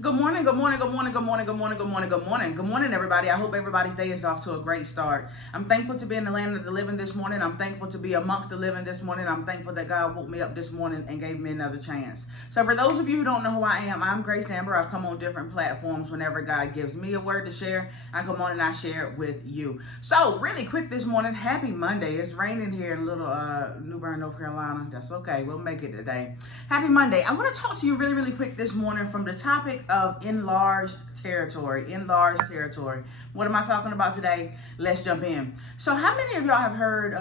Good morning, good morning, good morning, good morning, good morning, good morning, good morning. Good morning, everybody. I hope everybody's day is off to a great start. I'm thankful to be in the land of the living this morning. I'm thankful to be amongst the living this morning. I'm thankful that God woke me up this morning and gave me another chance. So for those of you who don't know who I am, I'm Grace Amber. I come on different platforms whenever God gives me a word to share. I come on and I share it with you. So really quick this morning, happy Monday. It's raining here in little New Bern, North Carolina. That's okay. We'll make it today. Happy Monday. I want to talk to you really quick this morning from the topic of enlarged territory. Enlarged territory. What am I talking about today? Let's jump in. So how many of y'all have heard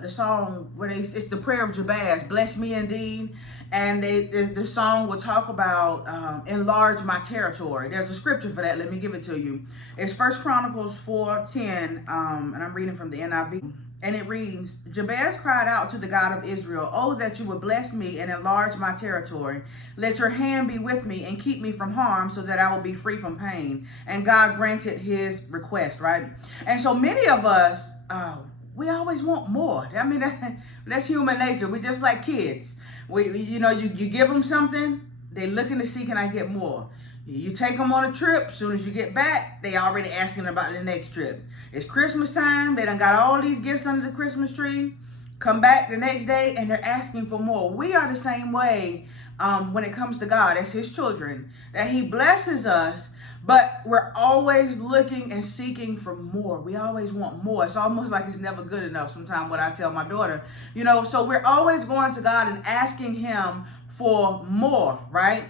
the song where it's the prayer of Jabez, bless me indeed? And the song will talk about enlarge my territory. There's a scripture for that. Let me give it to you. It's 1 Chronicles 4:10, and I'm reading from the NIV. And it reads, Jabez cried out to the God of Israel, oh, that you would bless me and enlarge my territory. Let your hand be with me and keep me from harm so that I will be free from pain. And God granted his request, right? And so many of us, we always want more. I mean, that's human nature. We're just like kids. You give them something, they're looking to see, can I get more? You take them on a trip, as soon as you get back, they already asking about the next trip. It's Christmas time, they done got all these gifts under the Christmas tree, come back the next day, and they're asking for more. We are the same way when it comes to God as his children, that he blesses us, but we're always looking and seeking for more. We always want more. It's almost like it's never good enough sometimes what I tell my daughter. So we're always going to God and asking him for more, right?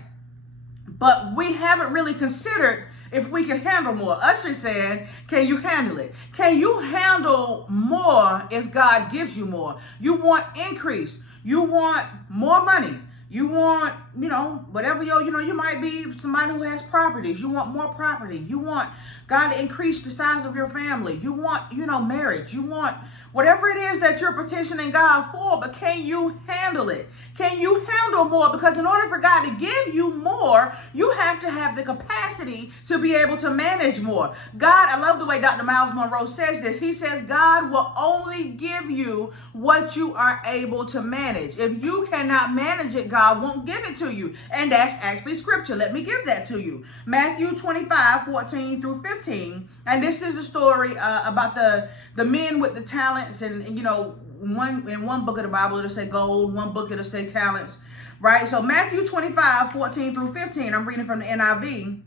But we haven't really considered if we can handle more. Usher said, can you handle it? Can you handle more if God gives you more? You want increase. You want more money. You want, whatever you might be somebody who has properties. You want more property. You want God to increase the size of your family. You want, marriage. You want whatever it is that you're petitioning God for, but can you handle it? Can you handle more? Because in order for God to give you more, you have to have the capacity to be able to manage more. God, I love the way Dr. Miles Monroe says this. He says, God will only give you what you are able to manage. If you cannot manage it, God won't give it to you. And that's actually scripture. Let me give that to you. Matthew 25:14 through 15. And this is the story about the men with the talents. And in one book of the Bible, it'll say gold. One book, it'll say talents. Right? So Matthew 25:14 through 15. I'm reading from the NIV.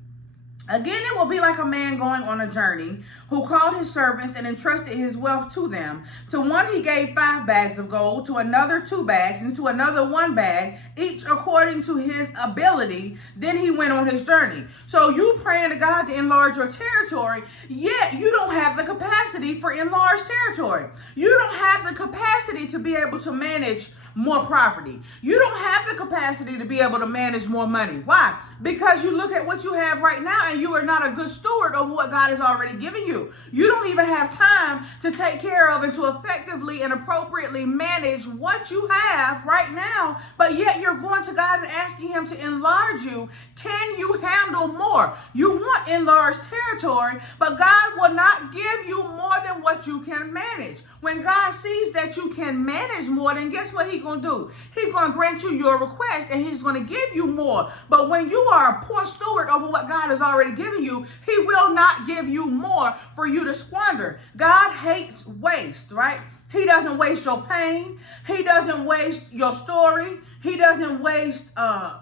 Again, it will be like a man going on a journey who called his servants and entrusted his wealth to them. To one he gave 5 bags of gold, to another 2 bags, and to another 1 bag, each according to his ability. Then he went on his journey. So you praying to God to enlarge your territory, yet you don't have the capacity for enlarged territory. You don't have the capacity to be able to manage more property. You don't have the capacity to be able to manage more money. Why? Because you look at what you have right now and you are not a good steward of what God has already given you. You don't even have time to take care of and to effectively and appropriately manage what you have right now, but yet you're going to God and asking him to enlarge you. Can you handle more? You want enlarged territory, but God will not give you more than what you can manage. When God sees that you can manage more, then guess what he's going to do? He's going to grant you your request and he's going to give you more. But when you are a poor steward over what God has already given you, he will not give you more for you to squander. God hates waste, right? He doesn't waste your pain. He doesn't waste your story. He doesn't waste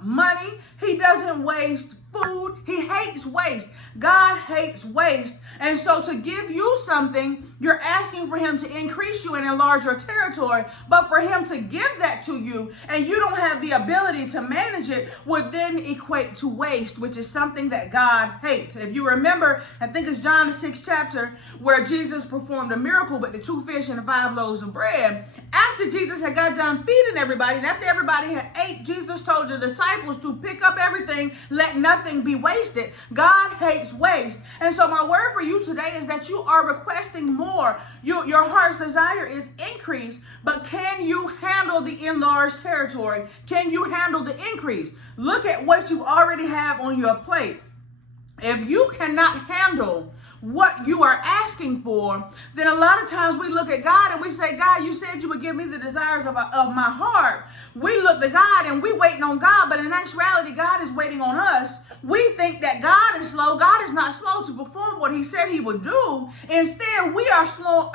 money. He doesn't waste food. He hates waste. God hates waste. And so to give you something, you're asking for him to increase you and enlarge your territory, but for him to give that to you and you don't have the ability to manage it would then equate to waste, which is something that God hates. If you remember, I think it's John the 6th chapter where Jesus performed a miracle with the 2 fish and the 5 loaves of bread. After Jesus had got done feeding everybody and after everybody had ate, Jesus told the disciples to pick up everything, let nothing be wasted. God hates waste. And so my word for you today is that you are requesting more. Your heart's desire is increase, but can you handle the enlarged territory? Can you handle the increase? Look at what you already have on your plate. If you cannot handle what you are asking for, then a lot of times we look at God and we say, God, you said you would give me the desires of my heart. We look to God and we waiting on God, but in actuality, God is waiting on us. We think that God is slow. God is not slow to perform what he said he would do. Instead, we are slow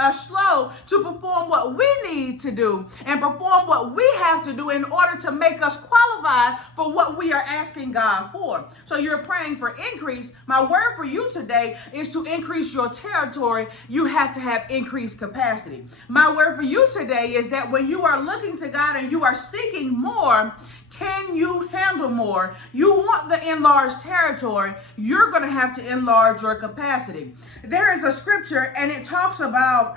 to perform what we need to do and perform what we have to do in order to make us qualified for what we are asking God for. So you're praying for increase. My word for you today is to increase your territory. You have to have increased capacity. My word for you today is that when you are looking to God and you are seeking more, can you handle more? You want the enlarged territory. You're going to have to enlarge your capacity. There is a scripture and it talks about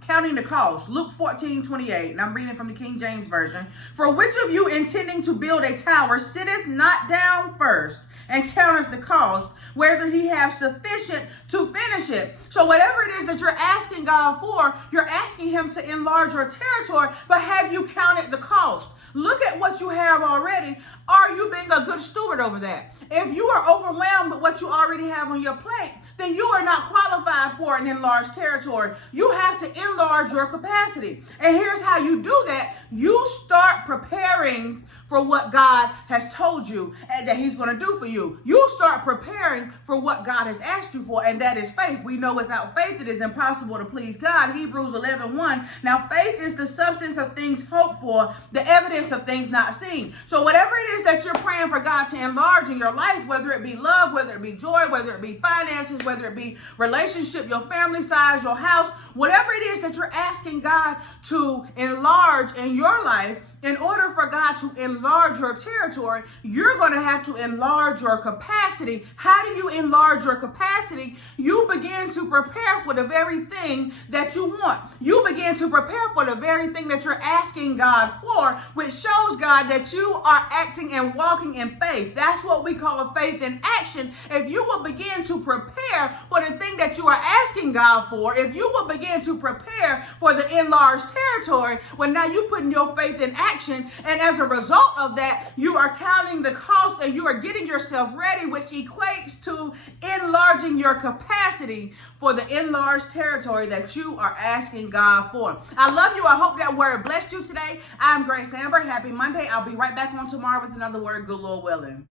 counting the cost. Luke 14:28, and I'm reading from the King James Version. For which of you intending to build a tower sitteth not down first and counteth the cost, whether he have sufficient to finish it? So whatever it is that you're asking God for, you're asking him to enlarge your territory, but have you counted the cost? Look at what you have already. Are you being a good steward over that? If you are overwhelmed with what you already have on your plate, then you are not qualified for an enlarged territory. You have to enlarge your capacity. And here's how you do that. You start preparing for what God has told you and that he's going to do for you. You start preparing for what God has asked you for, and that is faith. We know without faith it is impossible to please God. Hebrews 11:1. Now faith is the substance of things hoped for, the evidence of things not seen. So whatever it is that you're praying for God to enlarge in your life, whether it be love, whether it be joy, whether it be finances, whether it be relationship, your family size, your house, whatever it is that you're asking God to enlarge in your life, in order for God to enlarge your territory, you're going to have to enlarge your capacity. How do you enlarge your capacity? You begin to prepare for the very thing that you want. You begin to prepare for the very thing that you're asking God for, which shows God that you are acting and walking in faith. That's what we call a faith in action. If you will begin to prepare for the thing that you are asking God for, if you will begin to prepare for the enlarged territory, well, now you're putting your faith in action. And as a result of that, you are counting the cost and you are getting yourself ready, which equates to enlarging your capacity for the enlarged territory that you are asking God for. I love you. I hope that word blessed you today. I'm Grace Amber. Happy Monday. I'll be right back on tomorrow with another word, good Lord willing.